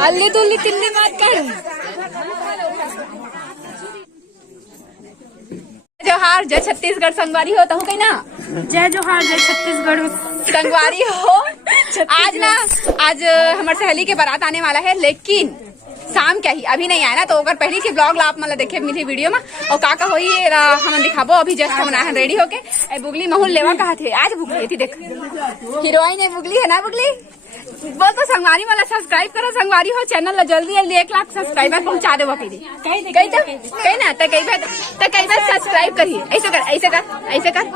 अल्ली तुल्ली तिल्ली मत कर। जोहार जय छत्तीसगढ़ संगवारी हो तो कहीं ना। जय जोहार जय छत्तीसगढ़ संगवारी हो। आज हमारे सहेली के बारात आने वाला है, लेकिन शाम क्या ही अभी नहीं आया ना, तो अगर पहली के ब्लॉग ला आप मतलब देखे मिली वीडियो में और काका हो हम दिखाबो। अभी जस्ट हम आए रेडी होके। बुगली महूल लेवा कहा थे आज बुगली थी, देख हीरोइन है बुगली, है ना बुगली। बोल तो संगवारी वाला सब्सक्राइब करो, संगवारी हो चैनल ला जल्दी जल्दी 1 लाख सब्सक्राइबर पहुंचा दे। कहीं ना तो कई बार सब्सक्राइब करिए। ऐसे कर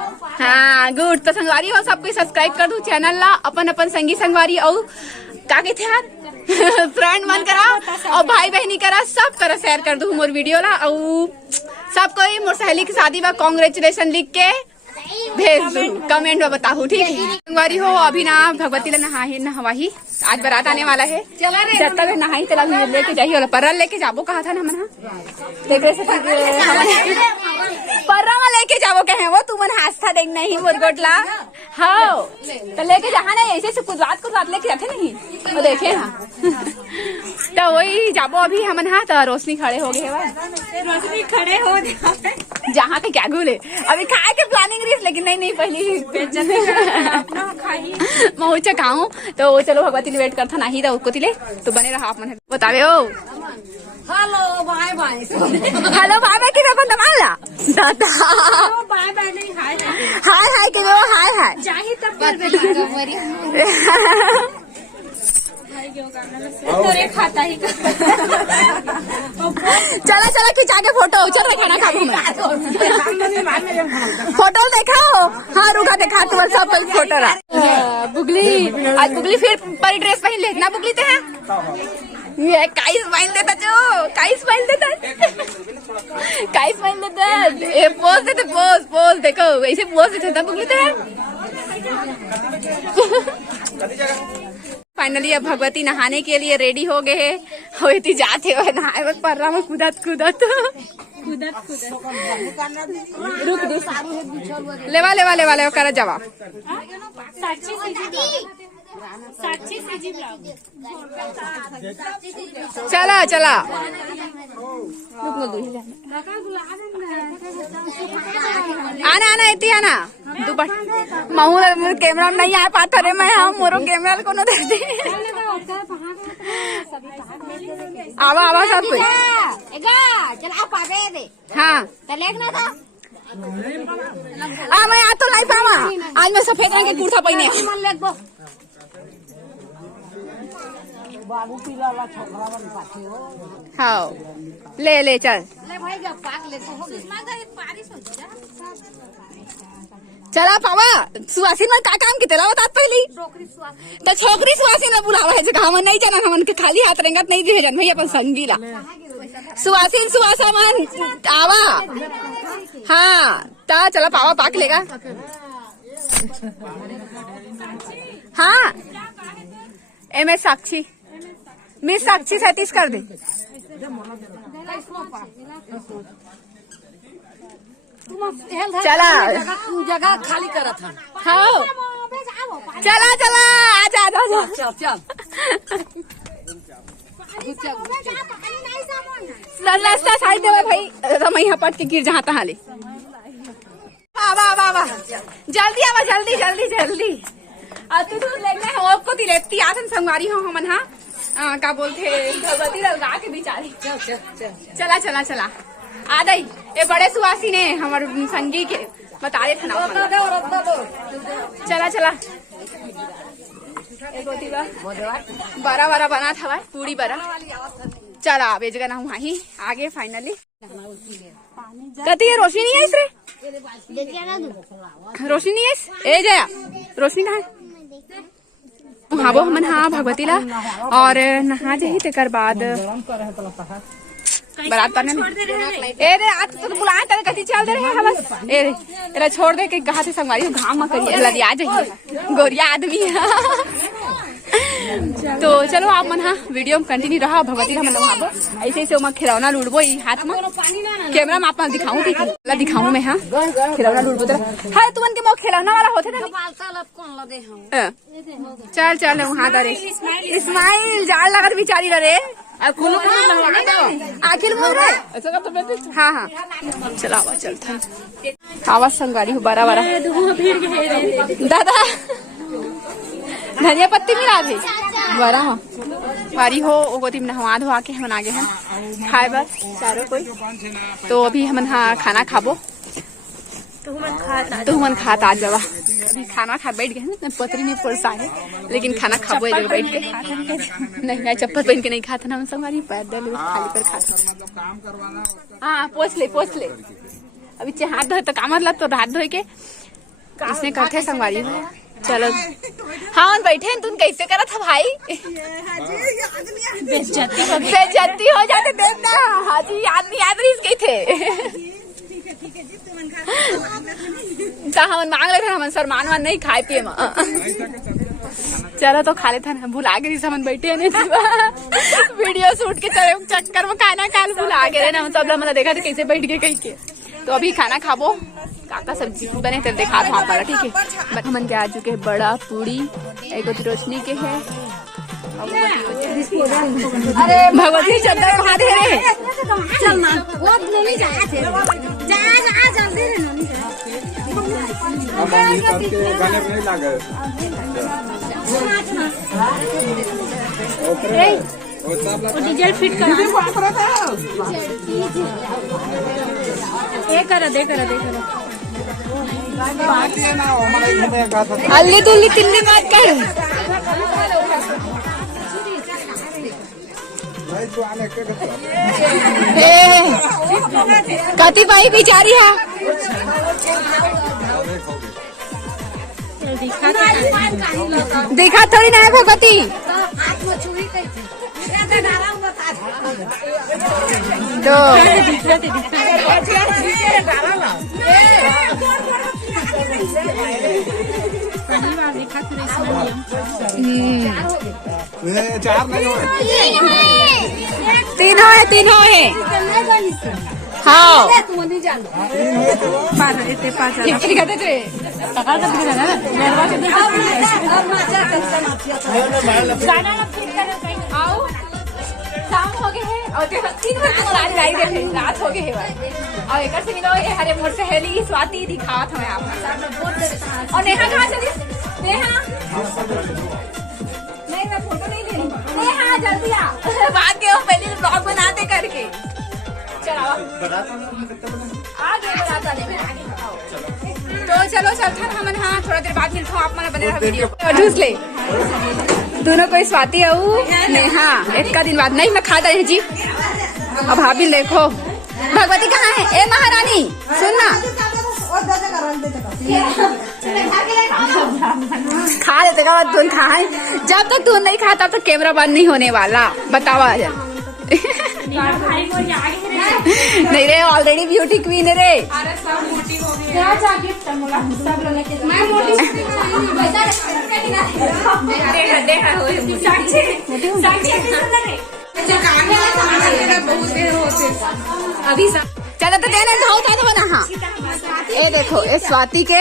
हाँ गुड। तो संगवारी हो सबको सब्सक्राइब कर दू चैनल ला, अपन संगी संगवारी और का थे यार फ्रेंड मन करा और भाई बहनी करा, सब करा शेयर कर दू मोर वीडियो ला। और सबको मोर सहेली की शादी बा कांग्रेचुलेशन लिख के भेज दू, कमेंट में बताऊ ठीक है। संगवारी हो अभी ना भगवती ला नहवाही, आज बारात आने वाला है। जब तक नहाई चला लेके जाइए, परल लेके जाबो कहा था ना मना पर्रा में लेके जाबो कहे वो तू मन हास्ता देख नहीं मुरगोटला हाँ तो लेके जहाँ नहीं ऐसे कुदवात लेके जाते नहीं वो देखे ना तो वही जाबो। अभी हम तो रोशनी खड़े हो गए, रोशनी खड़े हो जहाँ पे क्या गुले अभी खाए के प्लानिंग रही, लेकिन नहीं पहली महू चखाऊ तो चलो भगवती ने वेट करता नहीं तो उसको तिले तो बने रहा आप मन बतावे हो। हेलो बाय बाय की रकम दमाला दादा बाय बाय नहीं हाय के हाय जाही तब खाता ही चला खिंचा के फोटो चल खाना खाबू फोटो देखा हाँ रुका देखा तुम्हारे सब पहले फोटो रहा। बुगली आज बुगली फिर पर ड्रेस पहन ले ना बुगली ते है ये काई स्माइल देता ये पोज देते पोज देखो ऐसे पोज देते था बुगली ते। फाइनली अब भगवती नहाने के लिए रेडी हो गए है, होती जाते हुए नहाए पर्रा में कूदत रुक लेवा कर जवाब चला आना इतनी आना महू कैमरा में नहीं आ पाता रे मैं हाँ मोरो कैमरा को न दे दे आवा सब कुछ हाँ मैं आ तो नहीं पावा आज मैं सफेद रंग के कुर्ता पहने हाँ ले चल चला पावा सुहासिन में का काम की तेरा बता पहली तो छोकरी सुहासिन में बुलावा है जगह हम नहीं जाना, हमन के खाली हाथ रेंगत नहीं भेजन भैया अपन संगी ला सुहासिन सुहासा मन आवा हाँ ता चला पावा पाक लेगा हाँ एम एस साक्षी मिस साक्षी 37 कर दे। चला जगह खाली करा था हाँ चला आजा रास्ता साइड दे भाई रमैया पट के गिर जहाँ तहाँ ले वाह जल्दी आवा जल्दी तू लेने हो आपको तिलेती आसन संगवारी हो हमन हाँ का बोलते भगवती लगा के बिचारी चला आ गई ये बड़े सुहासी ने हमारे संगी के बता रहे थे ना चला बड़ा बना था भाई पूरी बड़ा चला बेच गया ना वहीं आगे फाइनली कती है रोशनी नहीं है इसरे रोशनी नहीं है ए जया रोशनी कहाँ है हाँ वो मन हाँ भगवती ला और नहा जाही तेकर बाद बारात पढ़ने में ए रे आज तो बुलाए तेरे कति चल दे रहे हम ए रे छोड़ दे के कहा से संगवारी घाम में करिए लदिया जाइए गोरिया आदमी तो चलो आप मन हाँ वीडियो में कंटिन्यू रहा भगवती हम नहाबो ऐसे ऐसे मैं खिलौना लुड़बो ई हाथ में कैमरा में आप दिखाऊं दिखाऊं मैं हाँ खिलौना लुड़बो तेरा हाँ तुमन के मो खिलौना वाला होते ना चल चल वहाँ दरे इस्माइल जाल लगत बिचारी रे आखिर बोल रहे हाँ हाँ चला चलता आवाज संगाड़ी हो बारा बारा दादा धनिया पत्ती मिला थे बड़ा हो बारी हो ओगोती में नहवा धोवा के हम आगे हैं खाए बस चारों कोई तो अभी हम खाना खाबो तो हमन खाता आज जवा अभी खाना खा बैठ गए ना पतरी में पड़सा है लेकिन खाना खाबो एक जगह बैठ के नहीं चप्पल पहन के नहीं खाता ना हम संगारी पैदल खाली पर खाता हाँ पोछ ले अभी हाथ धोए तो काम मतलब तो हाथ धोए के इसने करते संगवारी चलो हाँ बैठे तुम कैसे करा था भाई बेइज्जती हो जाते देखना हाजी याद रही थे हम मांग ले थे हम सर मान नहीं खाए पिए चलो तो खा लेते हैं भुला गए हम बैठे नहीं वीडियो शूट के चक्कर में खाना काल भुला गए ना सब मतलब देखा था कैसे बैठ गए कहीं के तो अभी खाना खाबो काका सब्जी बने तो देखा था हमारा ठीक है हमन के आ चुके हैं बड़ा पूरी एक रोशनी के है अरे भगवती चद्दर कहाँ दे रहे डीजल फिट करा दे अल्ली तुल्ली तिल्ली बात कर कति भाई बिचारी है देखा थोड़ी ना है भगवती चार नहीं तीनों है हाँ शाम हो गए है और 3 बजे रात हो गए है और एक से मिलो ये हरे मोर सहेली स्वाति दिखावत हमें आप और नेहा कहाँ चली नेहा नहीं मैं फोटो नहीं ले रही नेहा जल्दी आ बात के हो पहले ब्लॉग बनाते करके चलो आ गए तो चलो चलता हम हाँ थोड़ा देर बाद मिलता हूँ आप मन बने रहा वीडियो ढूंढ ले दोनों कोई स्वाति नेहा एक का दिन बाद नहीं मैं खाता है जी अब भाभी देखो भगवती कहाँ है ए महारानी सुनना खा लेते का तुम खाए जब तक तू नहीं खाता तब तो कैमरा बंद नहीं होने वाला बताओ आज नहीं रे ऑलरेडी ब्यूटी क्वीन है रे अभी चलो तो देने दो ना ये देखो ये स्वाति के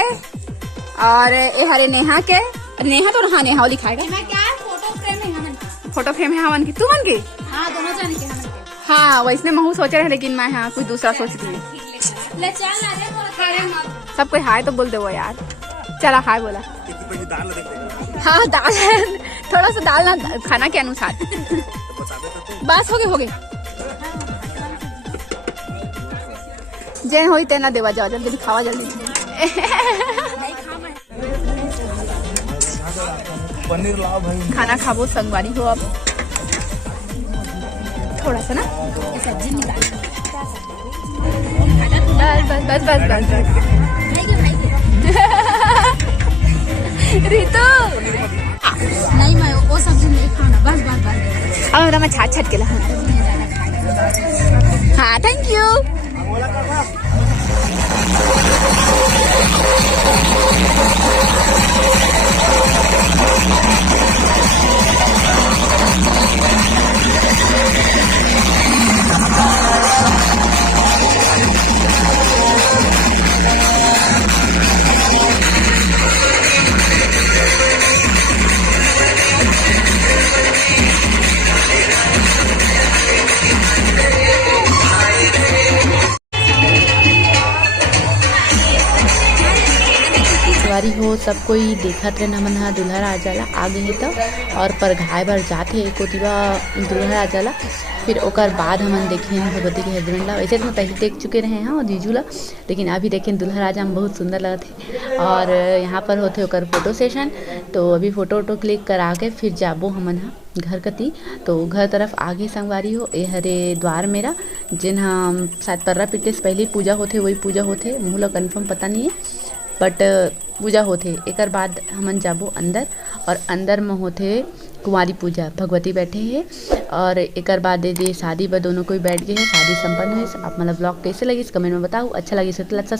और ये हरे नेहा के नेहा तो हाँ नेहा लिखाएगा फोटो फ्रेम है हमन की तू मन की हाँ दोनों जाने के हाँ वैसे महू सोच रहे लेकिन मैं हाँ कुछ दूसरा सोच रही हूँ सब कोई हाय तो बोल दे वो यार चला हाय बोला हाँ दाल थोड़ा सा दाल ना खाना के अनुसार बस हो गए जैन हो तेना देवा जाओ जल्दी खावा जल्दी पनीर लाओ भाई खाना खाबो संगवारी हो अब थोड़ा सा ना सब्जी निकाल बस रितु नहीं मैं वो सब्जी नहीं खाना बस अब मैं छाट के ला हाँ थैंक यू सवारी हो सब कोई देखत रहे हमन हा दुल्हा राजाला आगे हे तो और पर घाय बर जाथे कोतिवा दुल्हा राजाला। फिर ओकर बाद हमन देखें भगवती के हस्बैंड ला। वैसे तो पहले देख चुके रहे हैं और जीजू ला, लेकिन अभी देखें दुल्हा राजा में बहुत सुंदर लगत है। और यहाँ पर होते ओकर फोटो सेशन, तो अभी फोटो वोटो क्लिक करा के फिर जाबो हमन हा घर कती। तो घर तरफ आगे संगवारी हो ए हरे द्वार मेरा, जिन हम शायद पर्रा पिटे से पहले पूजा होते वही पूजा होते, मुँह ला कन्फर्म पता नहीं है बट पूजा होते। एकर बाद हमन जाबो अंदर और अंदर में होते कुंवारी पूजा, भगवती बैठे हैं। और एकर बाद दे शादी पर दोनों कोई बैठ गए हैं, शादी संपन्न हुई। आप मतलब ब्लॉग कैसे लगी कमेंट में बताओ, अच्छा लगी तो सब्सक्राइब।